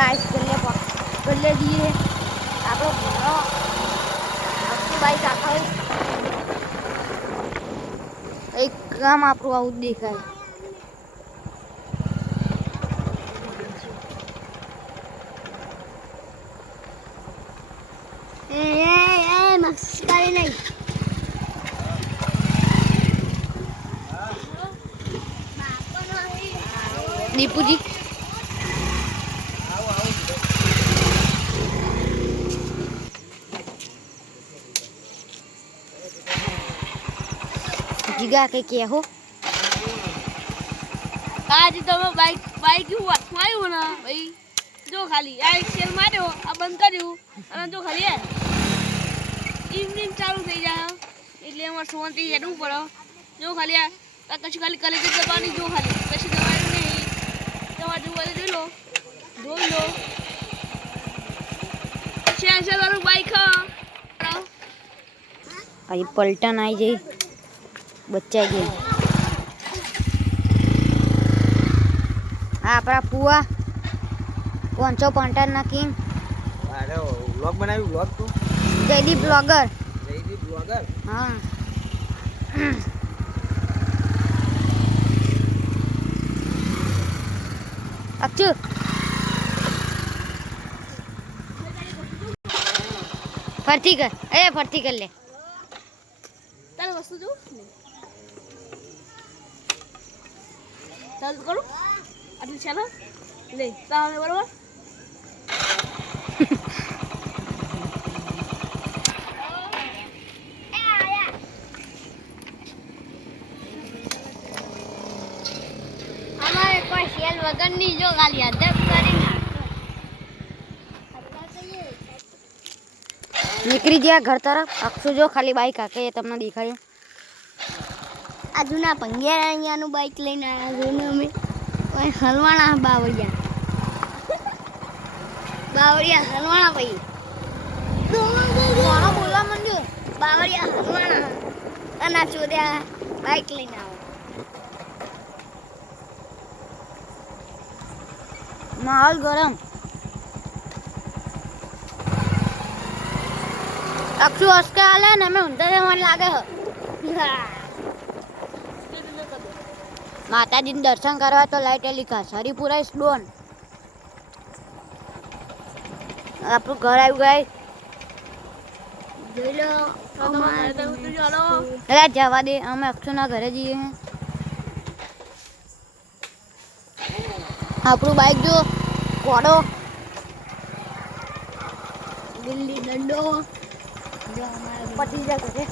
guys कर ले दिए आप लोग आपकी बाइक आखा एक काम आप लोग आउट देखा है मस्कारी नहीं दीपू जी જીગા કે કે હો आज तो मैं बाइक हुआ આવ્યો ને ભાઈ જો ખાલી આ એક સેલ માર્યો આ બંધ કર્યું અને જો ખાલી હે ઇવનિંગ ચાલુ થઈ જાય એટલે અમાર શાંતિ હેડવું પડે જો ખાલી આ કશું ખાલી કલેજ દબાવવાની જો ખાલી કશું દબાવ્યું નહીં તમારે જોવા જોઈ લો શેર વાળું બાઈક અહીં પલટન આવી જઈ બચ્ચા ગઈ આપણા પુआ 555 ના કિંગ અરે વ્લોગ બનાવ્યું વ્લોગ તો જયદીપ બ્લોગર હા અચ્છુ ફરતી કર લે તારે વસ્તુ જો ચાલ કરું આટલું ચાલો લે તારે બરોબર અમારે કોઈ સેલ વગરની જો ખાલી અદબ કરી નીકળી ગયા ઘર તરફ અક્ષુ જો ખાલી બાઈક આકે એ તમને દેખાડ્યું આ જૂના પંગિયાર અહીંયાનું બાઈક લઈને આવ્યા છે અમે ઓય હલવાણા બાવળિયા હલવાણા ભાઈ કોણો બોલવા માંડ્યો બાવળિયા હલવાણા અને ચોર્યા બાઈક લઈને આવો માહોલ ગરમ અક્ષુ હસકા આલે ને અમે ઊંધા મને લાગે હ માતાજીનું દર્શન કરવા તો લાઈટ એલિકા હરિપુરા ઇસ ડોન આપણું ઘર આવ્યું ગાય જોઈ લો અરે જવા દે અમે અક્ષુના ઘરે જઈએ આપણું બાઈક જો કોડો દિલ્હી દંડો જો અમારા પતી જાય છે